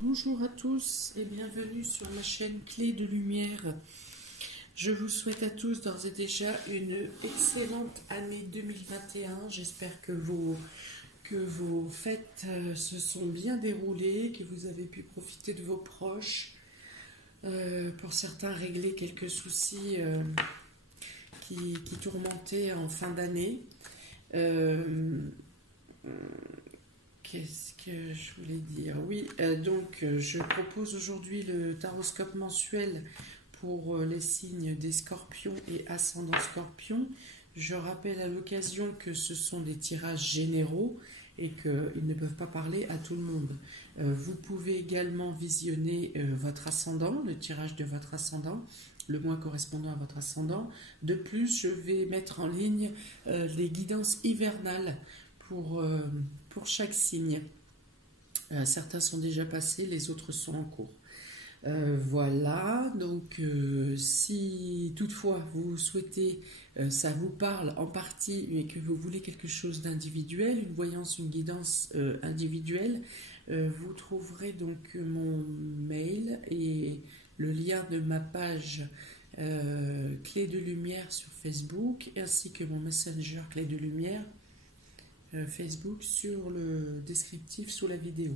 Bonjour à tous et bienvenue sur ma chaîne Clé de Lumière. Je vous souhaite à tous d'ores et déjà une excellente année 2021. J'espère que vos fêtes se sont bien déroulées, que vous avez pu profiter de vos proches. Pour certains, régler quelques soucis qui tourmentaient en fin d'année. Qu'est-ce que je voulais dire? Oui, donc je propose aujourd'hui le taroscope mensuel pour les signes des scorpions et ascendants scorpions. Je rappelle à l'occasion que ce sont des tirages généraux et qu'ils ne peuvent pas parler à tout le monde. Vous pouvez également visionner votre ascendant, le tirage de votre ascendant, le mois correspondant à votre ascendant. De plus, je vais mettre en ligne les guidances hivernales pour chaque signe. Certains sont déjà passés, les autres sont en cours. Voilà, donc si toutefois vous souhaitez, ça vous parle en partie, mais que vous voulez quelque chose d'individuel, une voyance, une guidance individuelle, vous trouverez donc mon mail et le lien de ma page Clé de Lumière sur Facebook, ainsi que mon Messenger Clé de Lumière Facebook sur le descriptif sous la vidéo.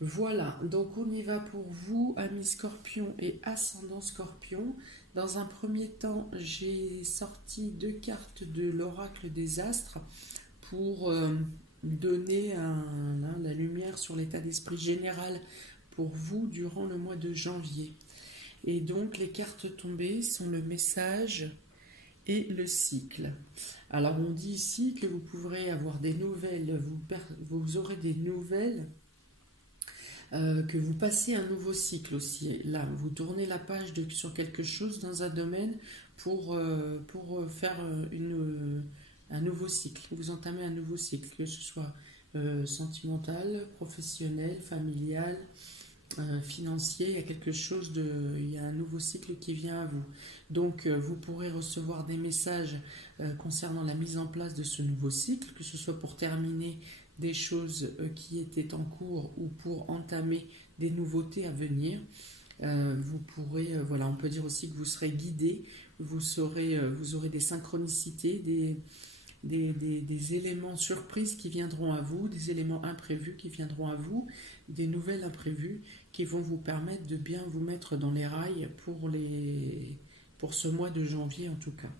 Voilà, donc on y va pour vous, amis scorpions et ascendants scorpions. Dans un premier temps, j'ai sorti 2 cartes de l'oracle des astres pour donner la lumière sur l'état d'esprit général pour vous durant le mois de janvier. Et donc les cartes tombées sont le message et le cycle. Alors on dit ici que vous pourrez avoir des nouvelles, vous aurez des nouvelles, que vous passez un nouveau cycle aussi. Là, vous tournez la page sur quelque chose dans un domaine pour faire un nouveau cycle. Vous entamez un nouveau cycle, que ce soit sentimental, professionnel, familial, financier, il y a un nouveau cycle qui vient à vous. Donc vous pourrez recevoir des messages concernant la mise en place de ce nouveau cycle, que ce soit pour terminer des choses qui étaient en cours ou pour entamer des nouveautés à venir. Vous pourrez, voilà, on peut dire aussi que vous serez guidé, vous aurez des synchronicités, des éléments surprises qui viendront à vous, des éléments imprévus qui viendront à vous, des nouvelles imprévues qui vont vous permettre de bien vous mettre dans les rails pour ce mois de janvier en tout cas.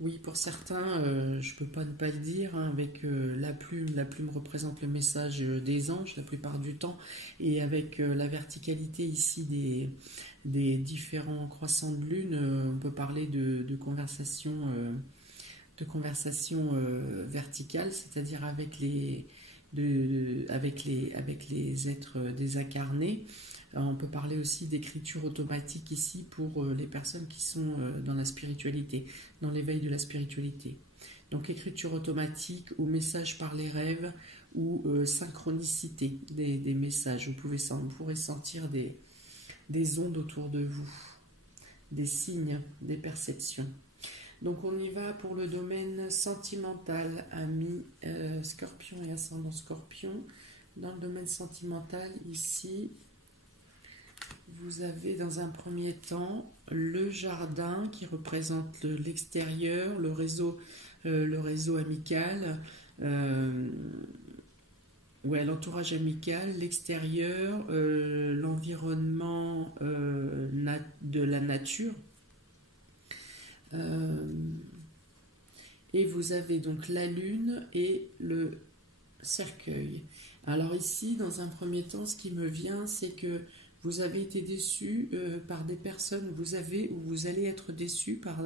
Oui, pour certains, je ne peux pas ne pas le dire, hein, avec la plume représente le message des anges la plupart du temps, et avec la verticalité ici des différents croissants de lune, on peut parler de conversation verticale, c'est-à-dire avec les êtres désincarnés. On peut parler aussi d'écriture automatique ici pour les personnes qui sont dans la spiritualité, dans l'éveil de la spiritualité. Donc écriture automatique ou message par les rêves ou synchronicité des messages. Vous pourrez sentir des ondes autour de vous, des signes, des perceptions. Donc on y va pour le domaine sentimental, amis scorpion et ascendant scorpion. Dans le domaine sentimental, ici, vous avez dans un premier temps le jardin qui représente l'extérieur, le réseau amical, l'entourage amical, l'extérieur, l'environnement de la nature. Et vous avez donc la lune et le cercueil. Alors ici, dans un premier temps, ce qui me vient, c'est que vous avez été déçu par des personnes, vous allez être déçu par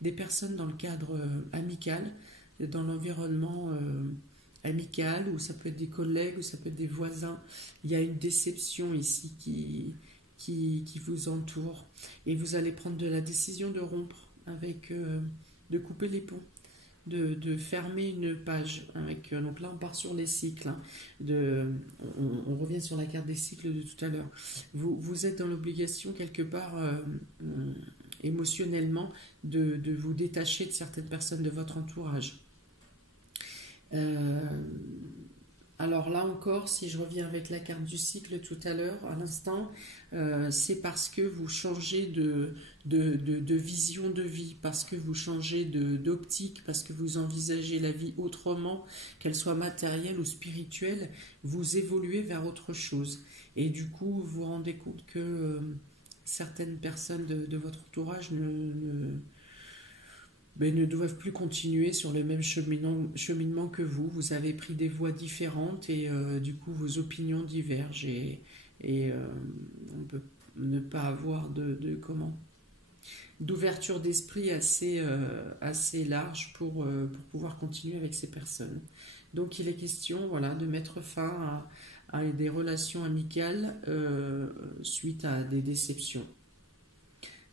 des personnes dans le cadre amical, dans l'environnement amical, ou ça peut être des collègues, ou ça peut être des voisins. Il y a une déception ici qui vous entoure. Et vous allez prendre la décision de rompre, de couper les ponts, de fermer une page. Donc là, on part sur les cycles. On revient sur la carte des cycles de tout à l'heure. Vous êtes dans l'obligation, quelque part, émotionnellement de vous détacher de certaines personnes de votre entourage. Alors là encore, si je reviens avec la carte du cycle tout à l'heure, à l'instant, c'est parce que vous changez de vision de vie, parce que vous changez d'optique, parce que vous envisagez la vie autrement, qu'elle soit matérielle ou spirituelle, vous évoluez vers autre chose. Et du coup, vous vous rendez compte que certaines personnes de votre entourage ne doivent plus continuer sur le même cheminement que vous. Vous avez pris des voies différentes et du coup vos opinions divergent et on peut ne pas avoir d'ouverture d'esprit assez large pour pouvoir continuer avec ces personnes. Donc il est question, voilà, de mettre fin à des relations amicales suite à des déceptions,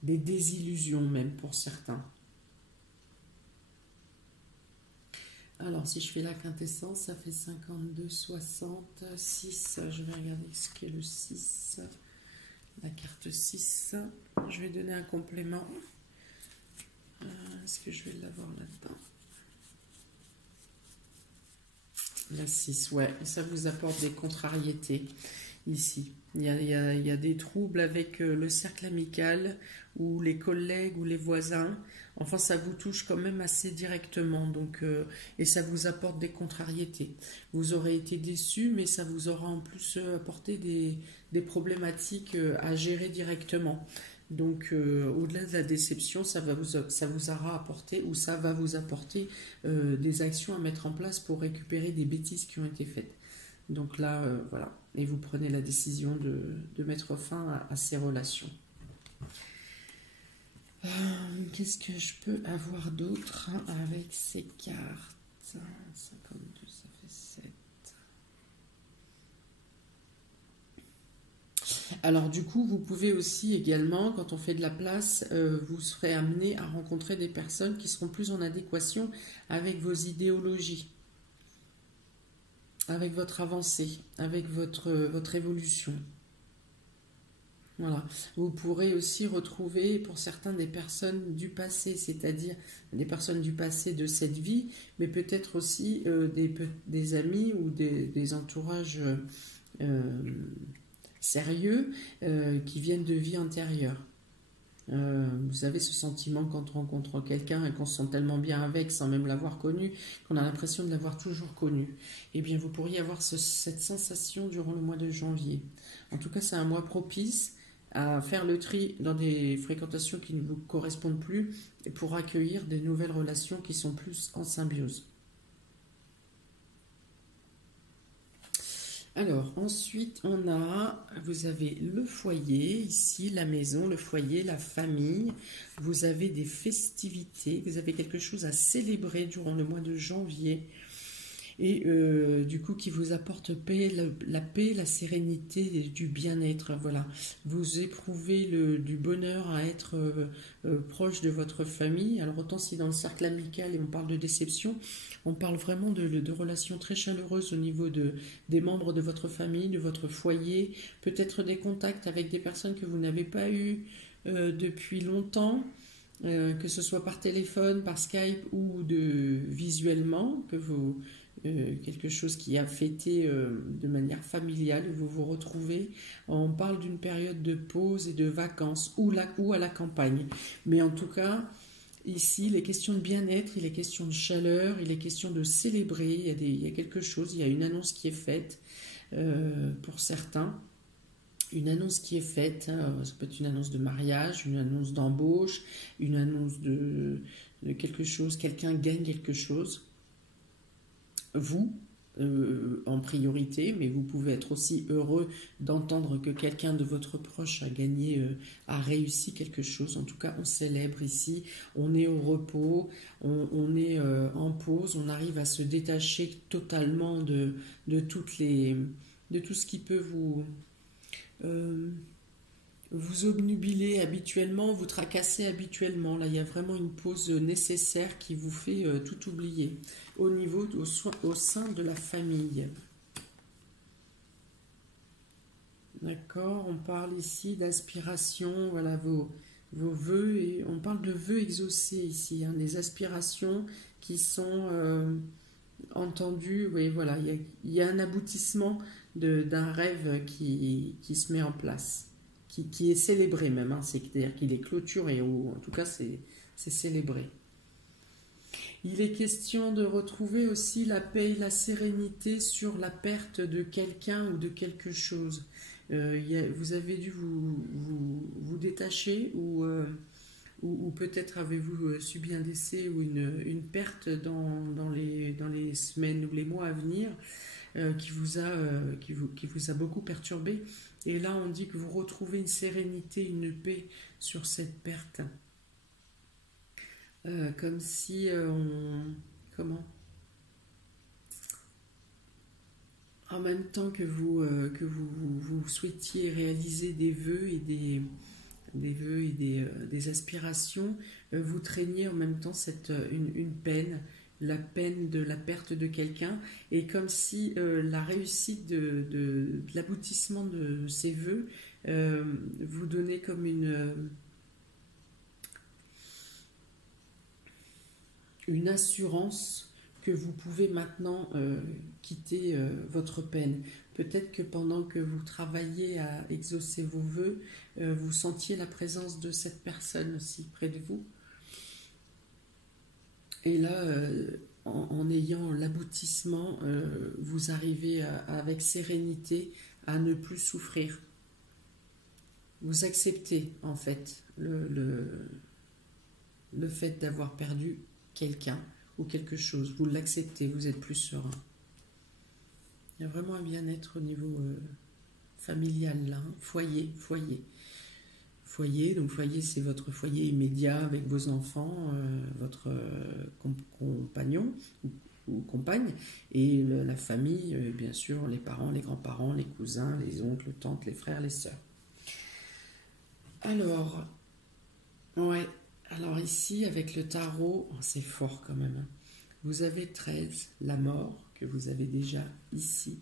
des désillusions même pour certains. Alors, si je fais la quintessence, ça fait 52, 60, 6. Je vais regarder ce qu'est le 6. La carte 6. Je vais donner un complément. Est-ce que je vais l'avoir là-dedans? La 6, ouais. Ça vous apporte des contrariétés ici. Il y a des troubles avec le cercle amical ou les collègues ou les voisins. Enfin, ça vous touche quand même assez directement. Donc, et ça vous apporte des contrariétés. Vous aurez été déçu, mais ça vous aura en plus apporté des problématiques à gérer directement. Donc, au-delà de la déception, ça vous aura apporté ou ça va vous apporter des actions à mettre en place pour récupérer des bêtises qui ont été faites. Donc là, voilà. Et vous prenez la décision de mettre fin à ces relations. Qu'est-ce que je peux avoir d'autre avec ces cartes? 52, ça fait 7. Alors du coup, vous pouvez aussi également, quand on fait de la place, vous serez amené à rencontrer des personnes qui seront plus en adéquation avec vos idéologies, avec votre avancée, avec votre évolution. Voilà. Vous pourrez aussi retrouver pour certains des personnes du passé, c'est-à-dire des personnes du passé de cette vie, mais peut-être aussi des amis ou des entourages sérieux qui viennent de vie antérieure. Vous avez ce sentiment quand on rencontre quelqu'un et qu'on se sent tellement bien avec sans même l'avoir connu, qu'on a l'impression de l'avoir toujours connu. Eh bien, vous pourriez avoir cette sensation durant le mois de janvier. En tout cas, c'est un mois propice à faire le tri dans des fréquentations qui ne vous correspondent plus et pour accueillir des nouvelles relations qui sont plus en symbiose. Alors, ensuite, vous avez le foyer, ici, la maison, le foyer, la famille. Vous avez des festivités, vous avez quelque chose à célébrer durant le mois de janvier. Et du coup, qui vous apporte la paix, la sérénité, du bien-être. Voilà. Vous éprouvez du bonheur à être proche de votre famille. Alors, autant si dans le cercle amical, et on parle de déception, on parle vraiment de relations très chaleureuses au niveau des membres de votre famille, de votre foyer, peut-être des contacts avec des personnes que vous n'avez pas eues depuis longtemps, que ce soit par téléphone, par Skype ou visuellement, quelque chose qui a fêté de manière familiale, vous vous retrouvez. On parle d'une période de pause et de vacances ou à la campagne. Mais en tout cas, ici, il est question de bien-être, il est question de chaleur, il est question de célébrer. Il y a quelque chose, il y a une annonce qui est faite pour certains. Une annonce qui est faite, ça peut être une annonce de mariage, une annonce d'embauche, une annonce de quelque chose, quelqu'un gagne quelque chose. Vous, en priorité, mais vous pouvez être aussi heureux d'entendre que quelqu'un de votre proche a gagné, a réussi quelque chose. En tout cas, on célèbre ici, on est au repos, on est en pause, on arrive à se détacher totalement de tout ce qui peut vous obnubiler habituellement, vous tracasser habituellement. Là, il y a vraiment une pause nécessaire qui vous fait tout oublier au sein de la famille. D'accord, on parle ici d'aspiration, voilà, vos vœux, et on parle de vœux exaucés ici, hein, des aspirations qui sont entendues. Oui, voilà, il y a un aboutissement d'un rêve qui se met en place, qui est célébré même, hein, c'est-à-dire qu'il est clôturé, ou en tout cas c'est célébré. Il est question de retrouver aussi la paix et la sérénité sur la perte de quelqu'un ou de quelque chose. Vous avez dû vous détacher, ou peut-être avez-vous subi un décès ou une perte dans les semaines ou les mois à venir, qui vous a beaucoup perturbé. Et là, on dit que vous retrouvez une sérénité, une paix sur cette perte. Comme si comment, en même temps que vous souhaitiez réaliser des vœux et des aspirations, vous traîniez en même temps une peine, la peine de la perte de quelqu'un, et comme si la réussite de l'aboutissement de ces vœux vous donnait comme une assurance que vous pouvez maintenant quitter votre peine. Peut-être que pendant que vous travaillez à exaucer vos vœux, vous sentiez la présence de cette personne aussi près de vous. Et là, en ayant l'aboutissement, vous arrivez avec sérénité à ne plus souffrir. Vous acceptez en fait le fait d'avoir perdu quelqu'un ou quelque chose. Vous l'acceptez, vous êtes plus serein. Il y a vraiment un bien-être au niveau familial là, hein. Foyer. Donc foyer, c'est votre foyer immédiat avec vos enfants, votre compagnon ou compagne, et la famille, bien sûr, les parents, les grands-parents, les cousins, les oncles, tantes, les frères, les sœurs. Alors, ouais. Alors ici, avec le tarot, c'est fort quand même, hein. Vous avez 13, la mort, que vous avez déjà ici.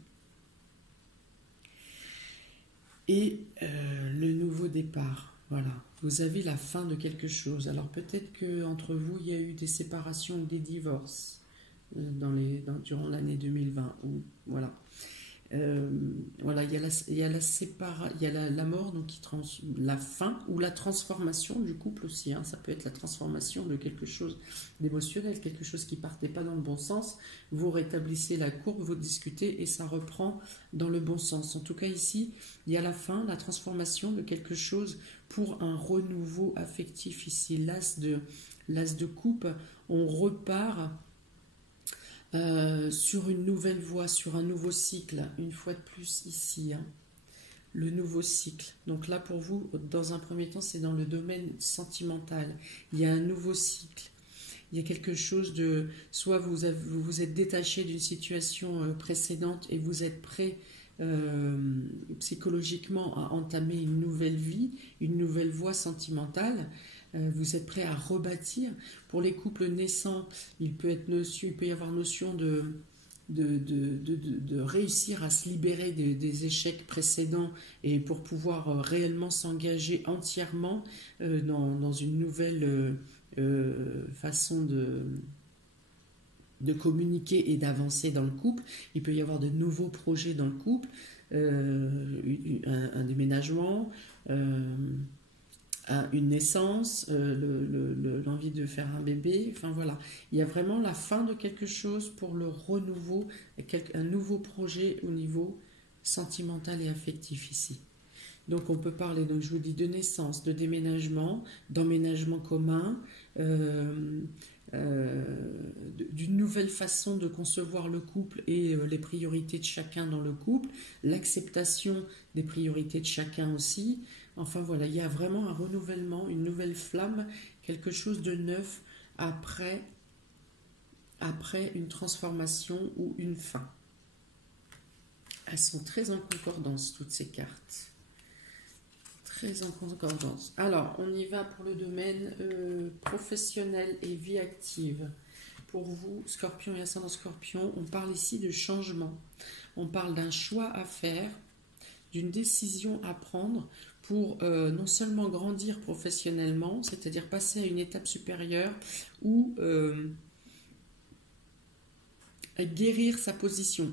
Et le nouveau départ, voilà. Vous avez la fin de quelque chose. Alors peut-être qu'entre vous, il y a eu des séparations ou des divorces durant l'année 2020. Voilà. Voilà, il y a la mort, donc la fin ou la transformation du couple aussi, hein. Ça peut être la transformation de quelque chose d'émotionnel, quelque chose qui partait pas dans le bon sens. Vous rétablissez la courbe, vous discutez et ça reprend dans le bon sens. En tout cas ici, il y a la fin, la transformation de quelque chose pour un renouveau affectif ici. L'as de coupe, on repart sur une nouvelle voie, sur un nouveau cycle, une fois de plus ici, hein, le nouveau cycle. Donc là pour vous, dans un premier temps, c'est dans le domaine sentimental. Il y a un nouveau cycle. Il y a quelque chose de... Soit vous vous êtes détaché d'une situation précédente et vous êtes prêt psychologiquement à entamer une nouvelle vie, une nouvelle voie sentimentale. Vous êtes prêt à rebâtir. Pour les couples naissants, il peut y avoir notion de réussir à se libérer des échecs précédents et pour pouvoir réellement s'engager entièrement dans une nouvelle façon de communiquer et d'avancer dans le couple. Il peut y avoir de nouveaux projets dans le couple, un déménagement, une naissance, l'envie de faire un bébé, enfin voilà. Il y a vraiment la fin de quelque chose pour le renouveau, un nouveau projet au niveau sentimental et affectif ici. Donc on peut parler, donc je vous dis, de naissance, de déménagement, d'emménagement commun, d'une nouvelle façon de concevoir le couple et les priorités de chacun dans le couple, l'acceptation des priorités de chacun aussi. Enfin voilà, il y a vraiment un renouvellement, une nouvelle flamme, quelque chose de neuf après une transformation ou une fin. Elles sont très en concordance, toutes ces cartes. Très en concordance. Alors, on y va pour le domaine professionnel et vie active. Pour vous, Scorpion et ascendant Scorpion, on parle ici de changement. On parle d'un choix à faire, d'une décision à prendre pour non seulement grandir professionnellement, c'est-à-dire passer à une étape supérieure ou guérir sa position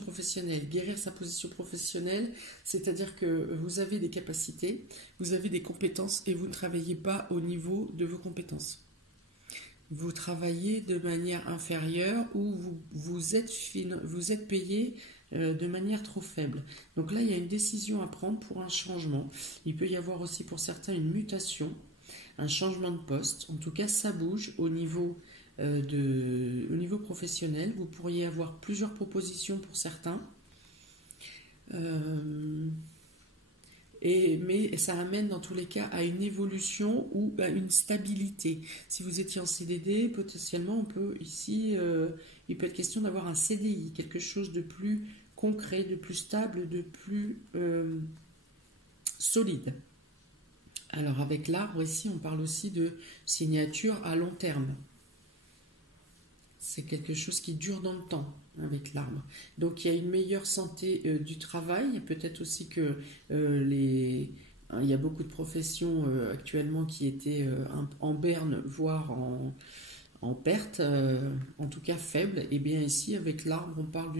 professionnelle. Guérir sa position professionnelle, c'est-à-dire que vous avez des capacités, vous avez des compétences et vous ne travaillez pas au niveau de vos compétences. Vous travaillez de manière inférieure ou vous êtes payé de manière trop faible. Donc là, il y a une décision à prendre pour un changement. Il peut y avoir aussi pour certains une mutation, un changement de poste. En tout cas, ça bouge au niveau professionnel. Vous pourriez avoir plusieurs propositions pour certains. Mais ça amène dans tous les cas à une évolution ou à une stabilité. Si vous étiez en CDD, potentiellement, il peut être question d'avoir un CDI, quelque chose de plus concret, de plus stable, de plus solide. Alors avec l'arbre ici, on parle aussi de signature à long terme. C'est quelque chose qui dure dans le temps avec l'arbre. Donc il y a une meilleure santé du travail. Peut-être aussi que il y a beaucoup de professions actuellement qui étaient en berne, voire en perte, en tout cas faible. Et bien ici, avec l'arbre, on parle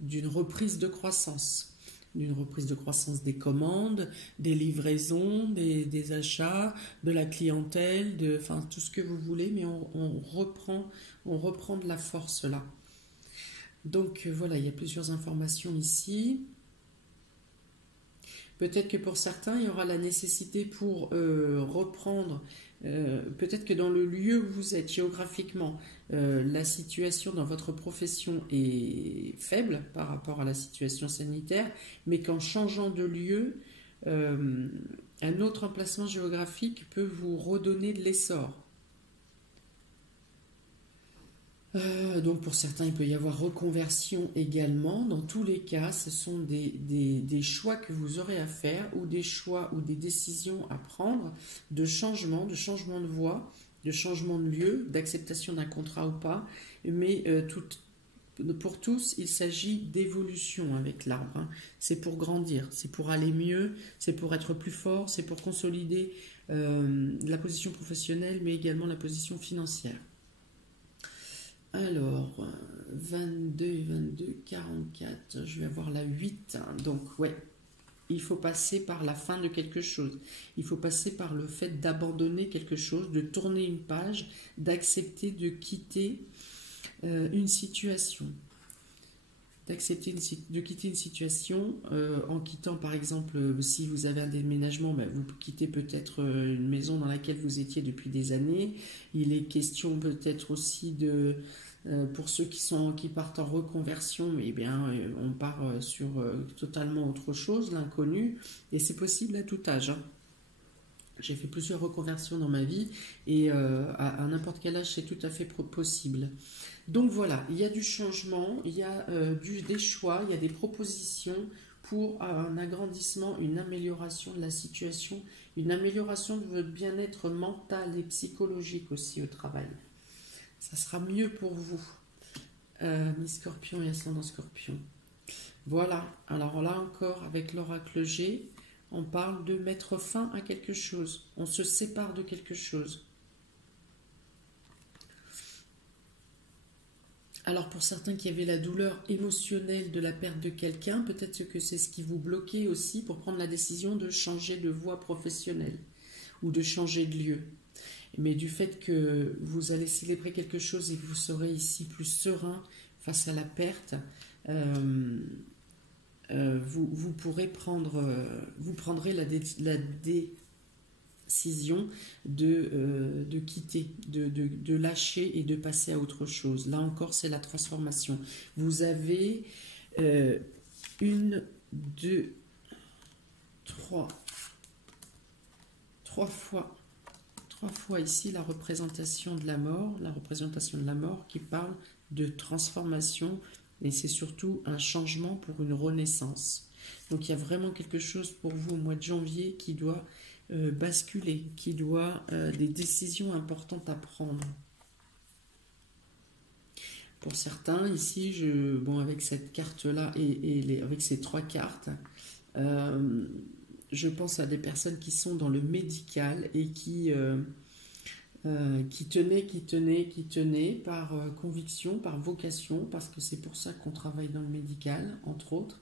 d'une reprise de croissance. D'une reprise de croissance des commandes, des livraisons, des achats, de la clientèle, enfin tout ce que vous voulez, mais on reprend de la force là. Donc voilà, il y a plusieurs informations ici. Peut-être que pour certains, il y aura la nécessité pour reprendre, peut-être que dans le lieu où vous êtes géographiquement, la situation dans votre profession est faible par rapport à la situation sanitaire, mais qu'en changeant de lieu, un autre emplacement géographique peut vous redonner de l'essor. Donc pour certains, il peut y avoir reconversion également. Dans tous les cas, ce sont des choix que vous aurez à faire ou des choix ou des décisions à prendre de changement de voie, de changement de lieu, d'acceptation d'un contrat ou pas. Mais pour tous, il s'agit d'évolution avec l'arbre. Hein. C'est pour grandir, c'est pour aller mieux, c'est pour être plus fort, c'est pour consolider la position professionnelle, mais également la position financière. Alors, 22, 44, je vais avoir la 8. Donc, ouais, il faut passer par la fin de quelque chose. Il faut passer par le fait d'abandonner quelque chose, de tourner une page, d'accepter de quitter une situation. De quitter une situation en quittant, par exemple, si vous avez un déménagement, vous quittez peut-être une maison dans laquelle vous étiez depuis des années. Il est question peut-être aussi pour ceux qui partent en reconversion, on part sur totalement autre chose, l'inconnu, et c'est possible à tout âge. Hein. J'ai fait plusieurs reconversions dans ma vie et à n'importe quel âge, c'est tout à fait possible. Donc voilà, il y a du changement, il y a des choix, il y a des propositions pour un agrandissement, une amélioration de la situation, une amélioration de votre bien-être mental et psychologique aussi au travail. Ça sera mieux pour vous, mi-scorpion et ascendant scorpion. Voilà, alors là encore, avec l'oracle G, on parle de mettre fin à quelque chose. On se sépare de quelque chose. Alors pour certains qui avaient la douleur émotionnelle de la perte de quelqu'un, peut-être que c'est ce qui vous bloquait aussi pour prendre la décision de changer de voie professionnelle ou de changer de lieu. Mais du fait que vous allez célébrer quelque chose et que vous serez ici plus serein face à la perte, vous prendrez la décision de quitter, de lâcher et de passer à autre chose. Là encore, c'est la transformation. Vous avez 1, 2, 3 fois ici la représentation de la mort qui parle de transformation. Et c'est surtout un changement pour une renaissance. Donc il y a vraiment quelque chose pour vous au mois de janvier qui doit basculer, qui doit des décisions importantes à prendre. Pour certains, ici, bon, avec cette carte-là avec ces 3 cartes, je pense à des personnes qui sont dans le médical et qui tenaient par conviction, par vocation, parce que c'est pour ça qu'on travaille dans le médical, entre autres.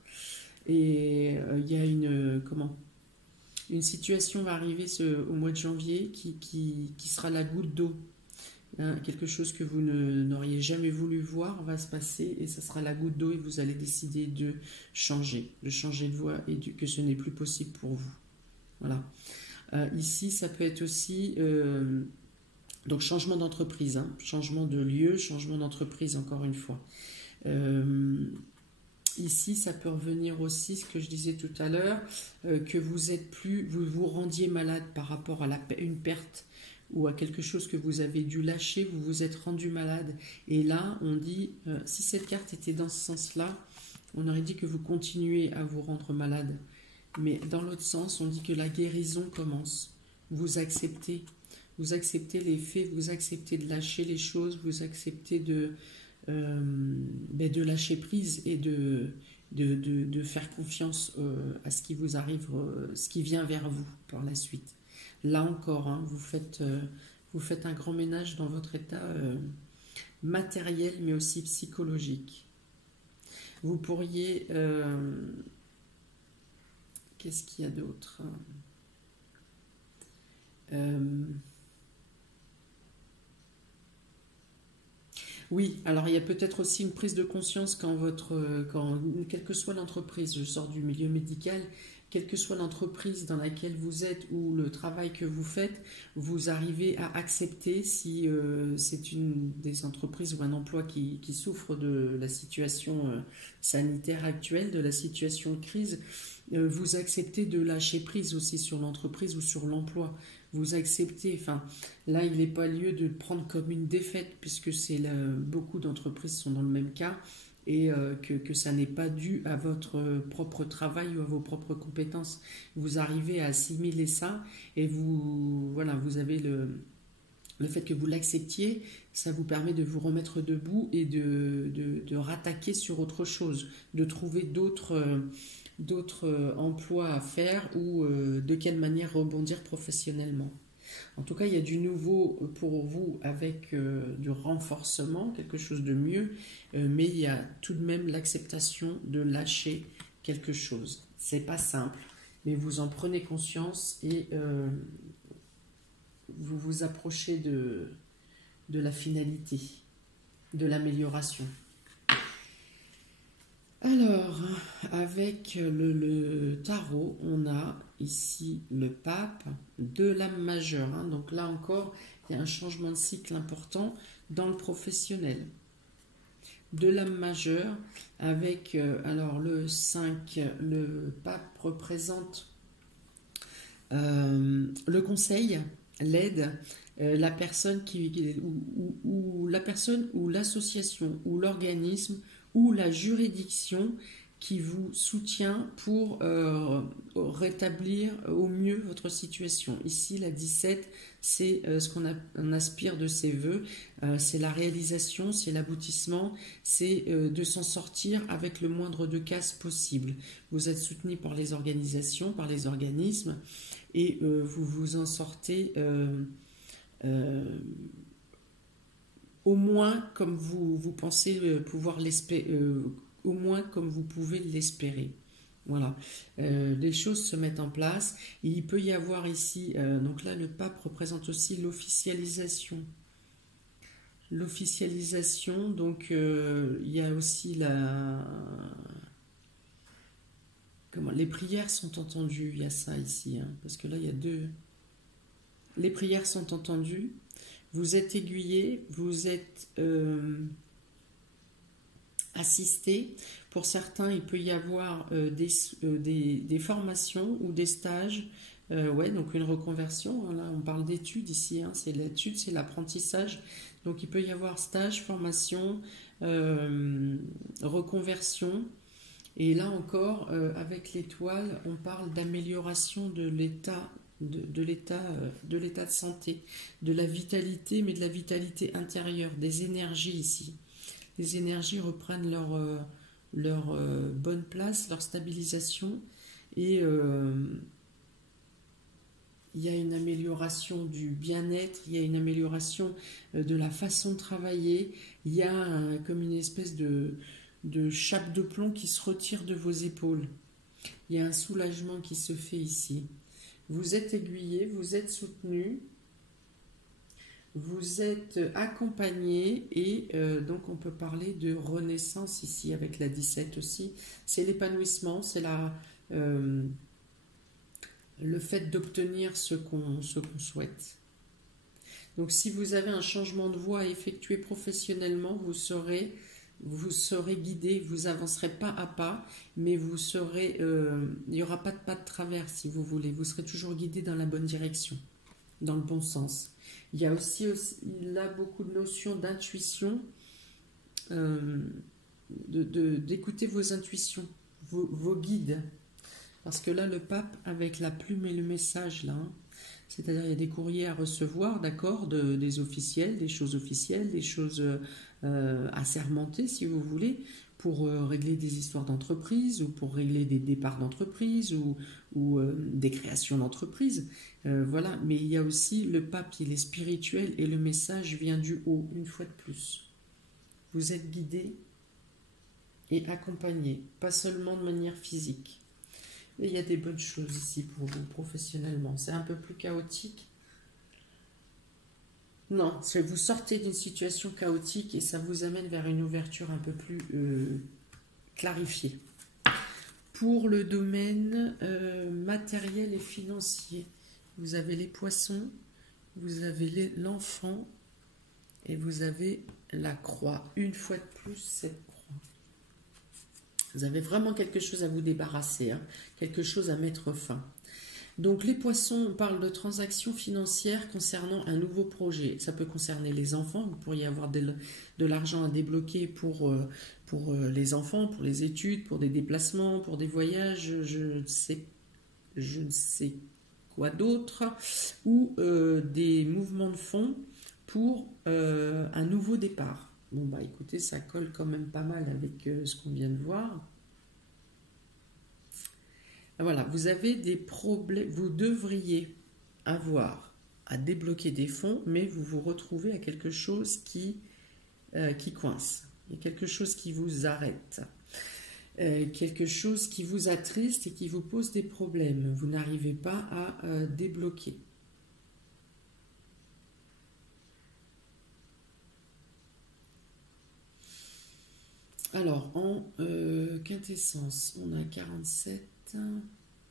Et il y a une situation va arriver au mois de janvier qui sera la goutte d'eau. Hein, quelque chose que vous n'auriez jamais voulu voir va se passer et ça sera la goutte d'eau et vous allez décider de changer de voie et que ce n'est plus possible pour vous. Voilà. Ici, ça peut être aussi donc changement d'entreprise, hein, changement de lieu, changement d'entreprise encore une fois. Ici, ça peut revenir aussi, ce que je disais tout à l'heure, que vous vous rendiez malade par rapport à une perte ou à quelque chose que vous avez dû lâcher, vous vous êtes rendu malade. Et là, on dit, si cette carte était dans ce sens-là, on aurait dit que vous continuez à vous rendre malade. Mais dans l'autre sens, on dit que la guérison commence. Vous acceptez les faits, vous acceptez de lâcher les choses, vous acceptez de lâcher prise et de faire confiance à ce qui vous arrive, ce qui vient vers vous par la suite. Là encore, hein, vous faites un grand ménage dans votre état matériel, mais aussi psychologique. Vous pourriez... qu'est-ce qu'il y a d'autre ? Oui, alors il y a peut-être aussi une prise de conscience quand quelle que soit l'entreprise, je sors du milieu médical, quelle que soit l'entreprise dans laquelle vous êtes ou le travail que vous faites, vous arrivez à accepter si c'est une des entreprises ou un emploi qui souffre de la situation sanitaire actuelle, de la situation de crise, vous acceptez de lâcher prise aussi sur l'entreprise ou sur l'emploi. Vous acceptez, enfin là il n'est pas lieu de le prendre comme une défaite puisque beaucoup d'entreprises sont dans le même cas et que ça n'est pas dû à votre propre travail ou à vos propres compétences. Vous arrivez à assimiler ça et vous avez le fait que vous l'acceptiez, ça vous permet de vous remettre debout et de rattaquer sur autre chose, de trouver d'autres emplois à faire ou de quelle manière rebondir professionnellement. En tout cas, il y a du nouveau pour vous avec du renforcement, quelque chose de mieux, mais il y a tout de même l'acceptation de lâcher quelque chose. C'est pas simple, mais vous en prenez conscience et vous vous approchez de la finalité, de l'amélioration. Alors, avec le tarot, on a ici le pape de l'âme majeure. Hein. Donc là encore, il y a un changement de cycle important dans le professionnel. De l'âme majeure, avec alors le 5, le pape représente le conseil, l'aide, la personne ou la personne ou l'association ou l'organisme ou la juridiction qui vous soutient pour rétablir au mieux votre situation. Ici, la 17, c'est ce qu'on aspire de ses voeux, c'est la réalisation, c'est l'aboutissement, c'est de s'en sortir avec le moindre de casse possible. Vous êtes soutenu par les organisations, par les organismes, et vous vous en sortez au moins comme vous pensez pouvoir l'espérer, au moins comme vous pouvez l'espérer. Voilà, les choses se mettent en place. Et il peut y avoir ici, donc là le pape représente aussi l'officialisation. L'officialisation, donc il y a aussi les prières sont entendues, il y a ça ici, hein, parce que là il y a deux. Les prières sont entendues. Vous êtes aiguillé, vous êtes assisté. Pour certains, il peut y avoir des formations ou des stages. Donc une reconversion. Là, on parle d'études ici. Hein, c'est l'étude, c'est l'apprentissage. Donc il peut y avoir stage, formation, reconversion. Et là encore, avec l'étoile, on parle d'amélioration de l'état de l'état de santé, de la vitalité, mais de la vitalité intérieure, des énergies ici. les énergies reprennent leur bonne place, leur stabilisation, et il y a une amélioration du bien-être, il y a une amélioration de la façon de travailler, il y a comme une espèce de chape de plomb qui se retire de vos épaules. Il y a un soulagement qui se fait ici. Vous êtes aiguillé, vous êtes soutenu, vous êtes accompagné, et donc on peut parler de renaissance ici avec la 17 aussi. C'est l'épanouissement, c'est le fait d'obtenir ce qu'on souhaite. Donc si vous avez un changement de voie à effectuer professionnellement, vous serez guidé, vous avancerez pas à pas, mais vous serez, il n'y aura pas de pas de travers si vous voulez, vous serez toujours guidé dans la bonne direction, dans le bon sens. Il y a aussi là beaucoup de notions d'intuition, d'écouter vos intuitions, vos guides. Parce que là, le pape, avec la plume et le message, là, c'est-à-dire il y a des courriers à recevoir, d'accord, des officiels, des choses assermentées, si vous voulez, pour régler des histoires d'entreprise, ou pour régler des départs d'entreprise, ou des créations d'entreprise. Voilà, mais il y a aussi le pape, il est spirituel, et le message vient du haut, une fois de plus. Vous êtes guidé et accompagné, pas seulement de manière physique. Et il y a des bonnes choses ici pour vous professionnellement. C'est un peu plus chaotique. Non, vous sortez d'une situation chaotique et ça vous amène vers une ouverture un peu plus clarifiée. Pour le domaine matériel et financier, vous avez les poissons, vous avez l'enfant et vous avez la croix. Une fois de plus, cette croix. Vous avez vraiment quelque chose à vous débarrasser, hein, quelque chose à mettre fin. Donc les poissons, on parle de transactions financières concernant un nouveau projet. Ça peut concerner les enfants, vous pourriez avoir de l'argent à débloquer pour les enfants, pour les études, pour des déplacements, pour des voyages, je ne sais quoi d'autre, ou des mouvements de fonds pour un nouveau départ. Bon, bah écoutez, ça colle quand même pas mal avec ce qu'on vient de voir. Voilà, vous avez des problèmes, vous devriez avoir à débloquer des fonds, mais vous vous retrouvez à quelque chose qui coince. Il y a quelque chose qui vous arrête, quelque chose qui vous attriste et qui vous pose des problèmes. Vous n'arrivez pas à débloquer. Alors, en quintessence, on a 47,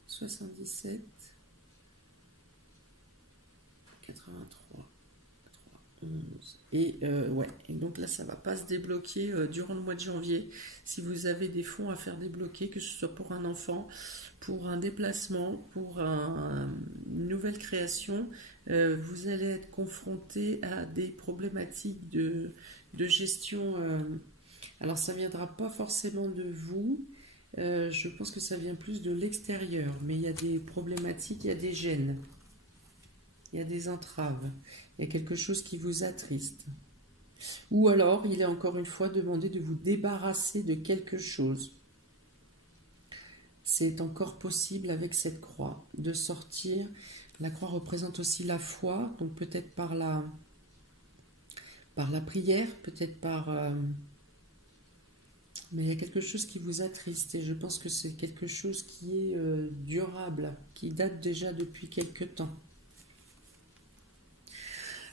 77, 83, 11. Et ouais, et donc là, ça ne va pas se débloquer durant le mois de janvier. Si vous avez des fonds à faire débloquer, que ce soit pour un enfant, pour un déplacement, pour une nouvelle création, vous allez être confronté à des problématiques de gestion. Alors, ça ne viendra pas forcément de vous. Je pense que ça vient plus de l'extérieur. Mais il y a des problématiques, il y a des gênes. Il y a des entraves. Il y a quelque chose qui vous attriste. Ou alors, il est encore une fois demandé de vous débarrasser de quelque chose. C'est encore possible avec cette croix, de sortir. La croix représente aussi la foi, donc peut-être par la prière, peut-être par... mais il y a quelque chose qui vous attriste et je pense que c'est quelque chose qui est durable, qui date déjà depuis quelque temps.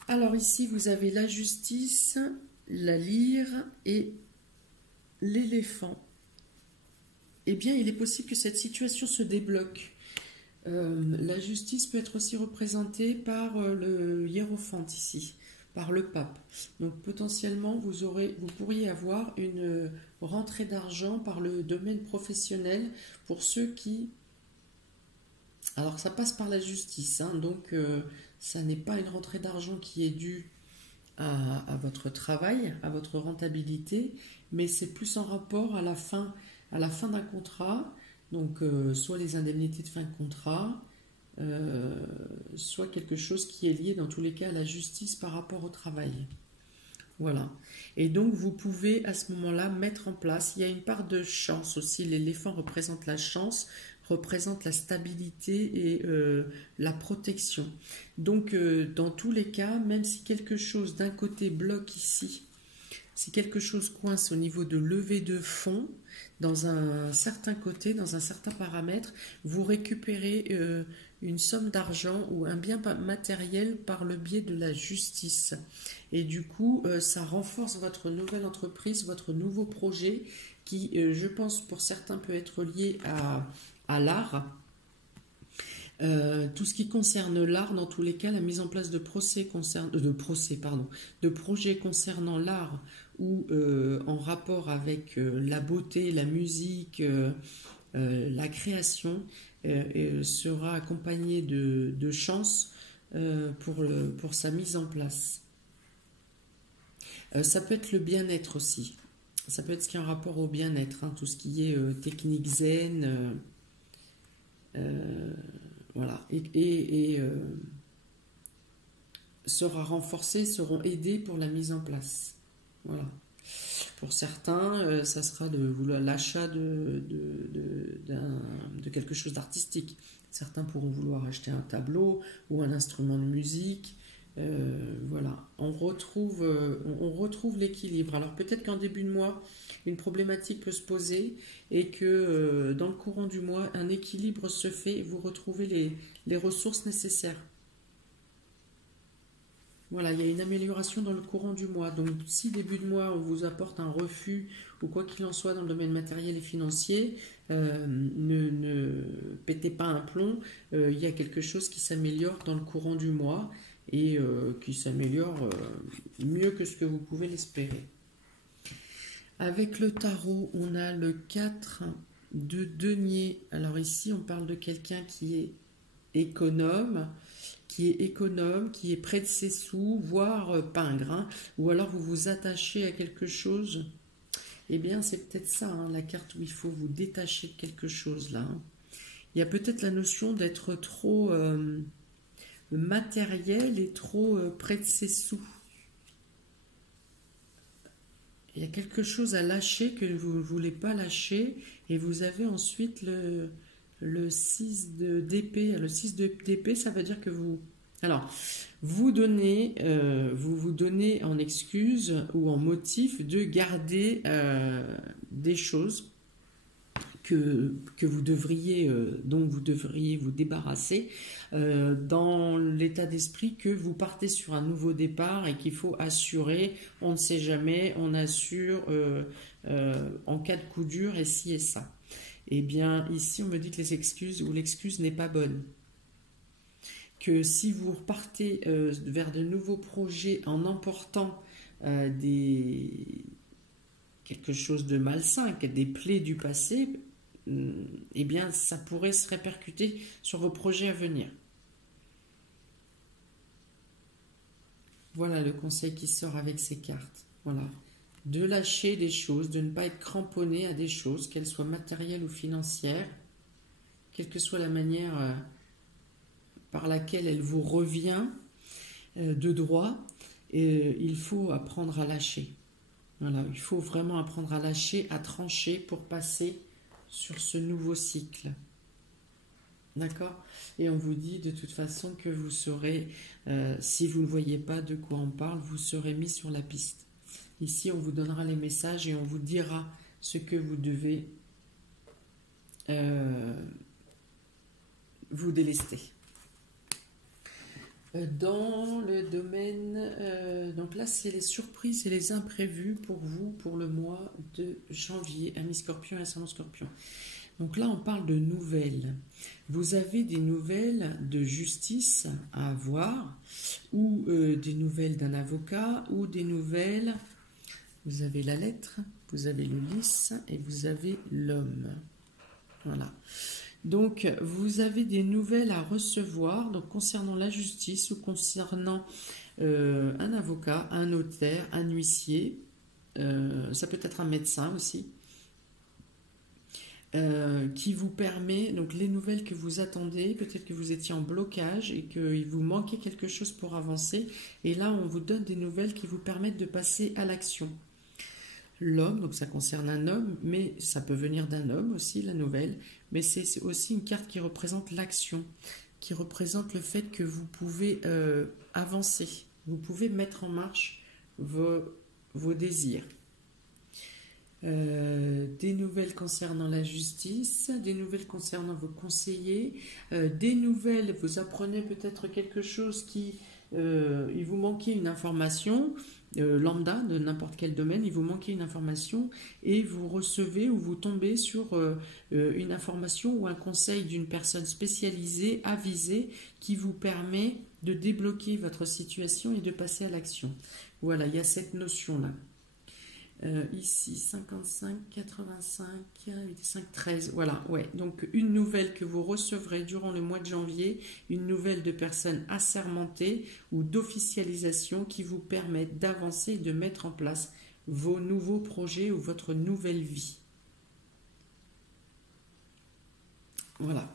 Alors ici, vous avez la justice, la lyre et l'éléphant. Eh bien, il est possible que cette situation se débloque. La justice peut être aussi représentée par le hiérophante ici, par le pape. Donc potentiellement, vous pourriez avoir une rentrée d'argent par le domaine professionnel pour ceux qui... Alors ça passe par la justice, hein, donc ça n'est pas une rentrée d'argent qui est due à votre travail, à votre rentabilité, mais c'est plus en rapport à la fin d'un contrat, donc soit les indemnités de fin de contrat, soit quelque chose qui est lié dans tous les cas à la justice par rapport au travail. Voilà. Et donc, vous pouvez à ce moment-là mettre en place, il y a une part de chance aussi. L'éléphant représente la chance, représente la stabilité et la protection. Donc, dans tous les cas, même si quelque chose d'un côté bloque ici, si quelque chose coince au niveau de levée de fonds, dans un certain côté, dans un certain paramètre, vous récupérez une somme d'argent ou un bien matériel par le biais de la justice. Et du coup, ça renforce votre nouvelle entreprise, votre nouveau projet qui, je pense, pour certains peut être lié à l'art. Tout ce qui concerne l'art, dans tous les cas, la mise en place de projets concernant l'art ou en rapport avec la beauté, la musique, la création sera accompagnée de chance pour sa mise en place. Ça peut être le bien-être aussi. Ça peut être ce qui est en rapport au bien-être, hein, tout ce qui est technique zen. Voilà, et sera renforcé, seront aidés pour la mise en place. Voilà. Pour certains, ça sera l'achat de quelque chose d'artistique. Certains pourront vouloir acheter un tableau ou un instrument de musique. Voilà, on retrouve l'équilibre. Alors peut-être qu'en début de mois, une problématique peut se poser et que dans le courant du mois, un équilibre se fait et vous retrouvez les ressources nécessaires. Voilà, il y a une amélioration dans le courant du mois. Donc si début de mois, on vous apporte un refus ou quoi qu'il en soit dans le domaine matériel et financier, ne pétez pas un plomb. Il y a quelque chose qui s'améliore dans le courant du mois et qui s'améliore mieux que ce que vous pouvez l'espérer. Avec le tarot, on a le 4 de denier. Alors ici, on parle de quelqu'un qui est économe, qui est près de ses sous, voire pingre, hein, ou alors vous vous attachez à quelque chose. Eh bien, c'est peut-être ça, hein, la carte où il faut vous détacher de quelque chose, là. Hein. Il y a peut-être la notion d'être trop matériel et trop près de ses sous. Il y a quelque chose à lâcher que vous ne voulez pas lâcher, et vous avez ensuite le 6 d'épée. Le 6 d'épée, ça veut dire que vous... Alors, vous vous donnez en excuse ou en motif de garder des choses que vous devriez, dont vous devriez vous débarrasser dans l'état d'esprit que vous partez sur un nouveau départ et qu'il faut assurer, on ne sait jamais, on assure en cas de coup dur et ci et ça. Eh bien, ici, on me dit que les excuses ou l'excuse n'est pas bonne. Que si vous repartez vers de nouveaux projets en emportant quelque chose de malsain, des plaies du passé, eh bien, ça pourrait se répercuter sur vos projets à venir. Voilà le conseil qui sort avec ces cartes. Voilà. De lâcher des choses, de ne pas être cramponné à des choses, qu'elles soient matérielles ou financières, quelle que soit la manière par laquelle elle vous revient de droit, il faut apprendre à lâcher. Voilà, il faut vraiment apprendre à lâcher, à trancher pour passer sur ce nouveau cycle. D'accord? Et on vous dit de toute façon que vous serez, si vous ne voyez pas de quoi on parle, vous serez mis sur la piste. Ici, on vous donnera les messages et on vous dira ce que vous devez vous délester. Dans le domaine, donc là c'est les surprises et les imprévus pour vous pour le mois de janvier, amis Scorpion et ascendant Scorpion. Donc là on parle de nouvelles. Vous avez des nouvelles de justice à avoir ou des nouvelles d'un avocat ou des nouvelles, vous avez la lettre, vous avez le lys et vous avez l'homme. Voilà. Donc, vous avez des nouvelles à recevoir donc, concernant la justice ou concernant un avocat, un notaire, un huissier. Ça peut être un médecin aussi. qui vous permet, donc les nouvelles que vous attendez, peut-être que vous étiez en blocage et qu'il vous manquait quelque chose pour avancer, et là on vous donne des nouvelles qui vous permettent de passer à l'action. L'homme, donc ça concerne un homme, mais ça peut venir d'un homme aussi, la nouvelle, mais c'est aussi une carte qui représente l'action, qui représente le fait que vous pouvez avancer, vous pouvez mettre en marche vos désirs. Des nouvelles concernant la justice, des nouvelles concernant vos conseillers, des nouvelles, vous apprenez peut-être quelque chose il vous manquait une information, lambda de n'importe quel domaine, il vous manquait une information et vous recevez ou vous tombez sur une information ou un conseil d'une personne spécialisée, avisée, qui vous permet de débloquer votre situation et de passer à l'action. Voilà, il y a cette notion-là. Ici 55, 85, 85, 13, voilà, ouais. Donc une nouvelle que vous recevrez durant le mois de janvier, une nouvelle de personnes assermentées ou d'officialisation qui vous permettent d'avancer et de mettre en place vos nouveaux projets ou votre nouvelle vie. Voilà,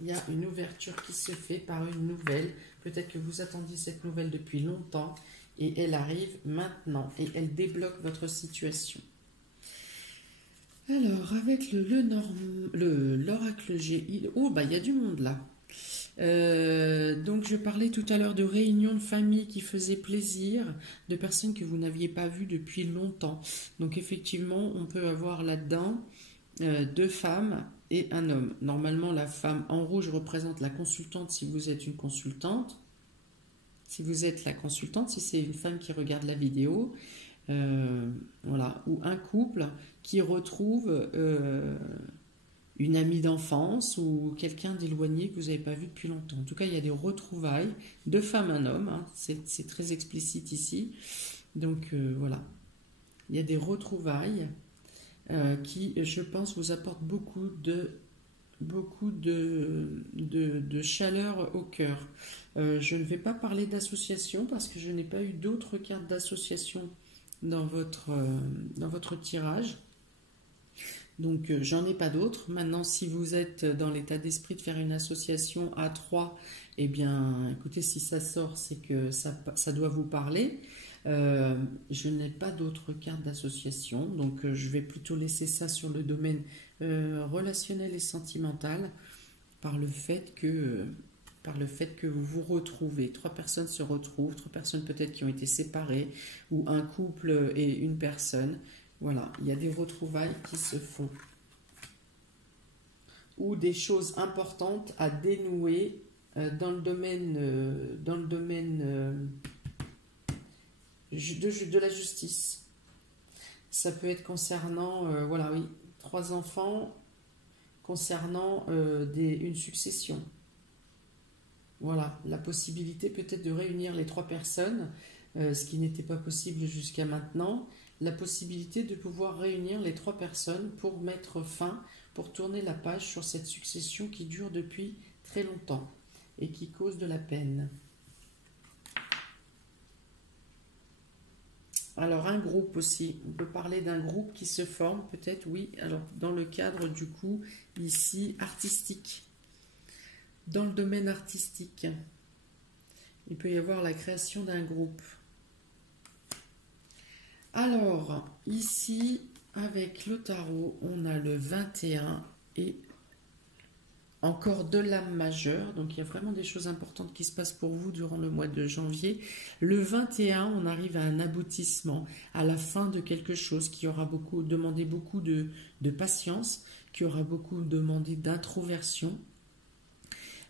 il y a une ouverture qui se fait par une nouvelle. Peut-être que vous attendiez cette nouvelle depuis longtemps. Et elle arrive maintenant et elle débloque votre situation. Alors, avec l'oracle G, oh, bah, il y a du monde là. Donc, je parlais tout à l'heure de réunions de famille qui faisaient plaisir, de personnes que vous n'aviez pas vues depuis longtemps. Donc, effectivement, on peut avoir là-dedans 2 femmes et un homme. Normalement, la femme en rouge représente la consultante si vous êtes une consultante. Si vous êtes la consultante, si c'est une femme qui regarde la vidéo, voilà, ou un couple qui retrouve une amie d'enfance ou quelqu'un d'éloigné que vous n'avez pas vu depuis longtemps. En tout cas, il y a des retrouvailles, 2 femmes, un homme, hein, c'est très explicite ici. Donc voilà, il y a des retrouvailles qui, je pense, vous apportent beaucoup de chaleur au cœur. Je ne vais pas parler d'association parce que je n'ai pas eu d'autres cartes d'association dans votre tirage. Donc, j'en ai pas d'autres. Maintenant, si vous êtes dans l'état d'esprit de faire une association à 3, eh bien, écoutez, si ça sort, c'est que ça doit vous parler. Je n'ai pas d'autres cartes d'association, donc je vais plutôt laisser ça sur le domaine relationnel et sentimental par le fait que vous vous retrouvez. 3 personnes se retrouvent, 3 personnes peut-être qui ont été séparées, ou un couple et une personne. Voilà, il y a des retrouvailles qui se font. Ou des choses importantes à dénouer dans le domaine de la justice. Ça peut être concernant, voilà, oui, 3 enfants, concernant une succession. Voilà, la possibilité peut-être de réunir les 3 personnes, ce qui n'était pas possible jusqu'à maintenant, la possibilité de pouvoir réunir les 3 personnes pour mettre fin, pour tourner la page sur cette succession qui dure depuis très longtemps et qui cause de la peine. Alors un groupe aussi, on peut parler d'un groupe qui se forme peut-être, oui, alors dans le cadre du coup ici artistique. Dans le domaine artistique, il peut y avoir la création d'un groupe. Alors, ici, avec le tarot, on a le 21 et encore de l'âme majeure. Donc, il y a vraiment des choses importantes qui se passent pour vous durant le mois de janvier. Le 21, on arrive à un aboutissement, à la fin de quelque chose qui aura demandé beaucoup de patience, qui aura beaucoup demandé d'introversion.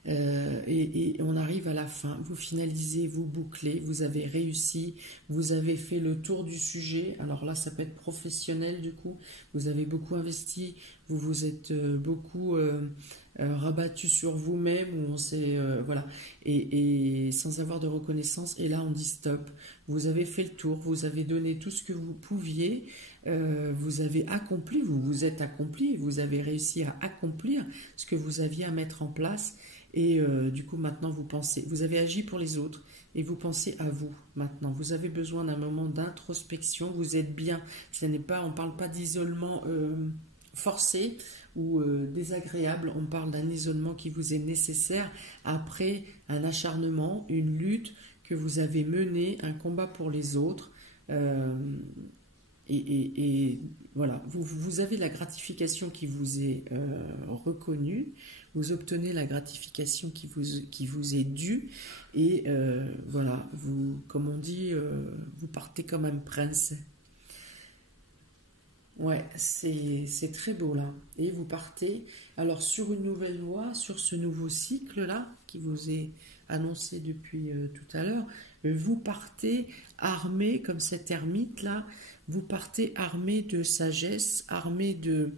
Et on arrive à la fin, vous finalisez, vous bouclez, vous avez réussi, vous avez fait le tour du sujet. Alors là, ça peut être professionnel du coup, vous avez beaucoup investi, vous vous êtes beaucoup rabattu sur vous-même, voilà, et sans avoir de reconnaissance. Et là, on dit stop. Vous avez fait le tour, vous avez donné tout ce que vous pouviez, vous avez accompli, vous vous êtes accompli, vous avez réussi à accomplir ce que vous aviez à mettre en place. Et du coup, maintenant, vous avez agi pour les autres et vous pensez à vous maintenant. Vous avez besoin d'un moment d'introspection, vous êtes bien. On ne parle pas d'isolement forcé ou désagréable. On parle d'un isolement qui vous est nécessaire après un acharnement, une lutte que vous avez menée, un combat pour les autres. Et voilà, vous avez la gratification qui vous est reconnue, vous obtenez la gratification qui vous est due, et voilà, vous, comme on dit, vous partez comme un prince. Ouais, c'est très beau là. Et vous partez alors sur une nouvelle voie, sur ce nouveau cycle-là qui vous est annoncé depuis tout à l'heure. Vous partez armé comme cet ermite-là, vous partez armé de sagesse, armé de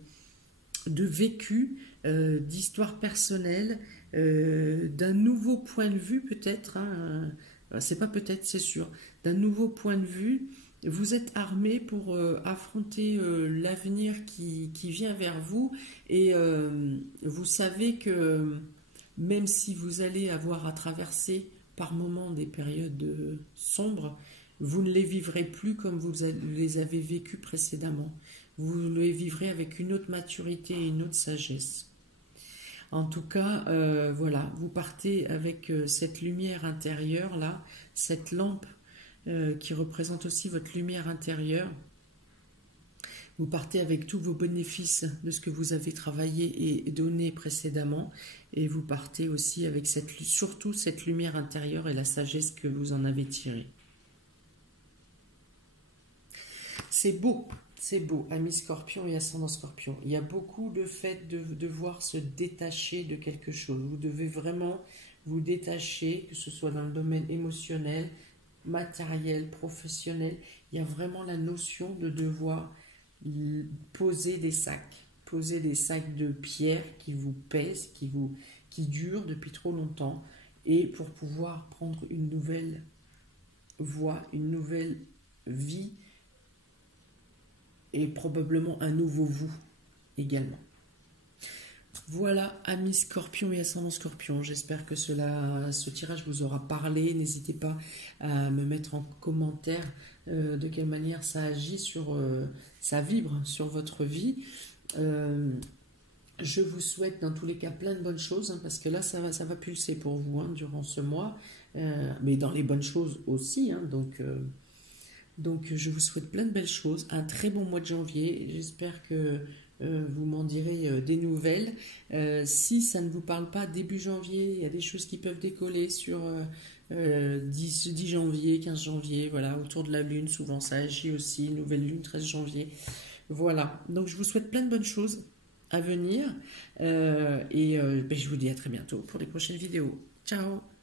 vécu, d'histoire personnelle, d'un nouveau point de vue peut-être, hein, c'est pas peut-être, c'est sûr, d'un nouveau point de vue. Vous êtes armé pour affronter l'avenir qui vient vers vous, et vous savez que même si vous allez avoir à traverser par moments des périodes sombres, vous ne les vivrez plus comme vous les avez vécues précédemment. Vous les vivrez avec une autre maturité et une autre sagesse. En tout cas, voilà, vous partez avec cette lumière intérieure là, cette lampe qui représente aussi votre lumière intérieure. Vous partez avec tous vos bénéfices de ce que vous avez travaillé et donné précédemment, et vous partez aussi avec surtout cette lumière intérieure et la sagesse que vous en avez tirée. C'est beau, amis Scorpion et ascendant Scorpion. Il y a beaucoup de fait de devoir se détacher de quelque chose. Vous devez vraiment vous détacher, que ce soit dans le domaine émotionnel, matériel, professionnel. Il y a vraiment la notion de devoir poser des sacs de pierre qui vous pèsent, qui durent depuis trop longtemps, et pour pouvoir prendre une nouvelle voie, une nouvelle vie, et probablement un nouveau vous également. Voilà, amis Scorpion et ascendant Scorpion, j'espère que ce tirage vous aura parlé. N'hésitez pas à me mettre en commentaire de quelle manière ça agit ça vibre sur votre vie. Je vous souhaite dans tous les cas plein de bonnes choses, hein, parce que là ça va pulser pour vous, hein, durant ce mois, mais dans les bonnes choses aussi, hein, donc je vous souhaite plein de belles choses, un très bon mois de janvier. J'espère que vous m'en direz des nouvelles. Si ça ne vous parle pas, début janvier, il y a des choses qui peuvent décoller sur 10 janvier, 15 janvier, voilà, autour de la lune, souvent ça agit aussi, nouvelle lune, 13 janvier. Voilà, donc je vous souhaite plein de bonnes choses à venir, et je vous dis à très bientôt pour les prochaines vidéos. Ciao!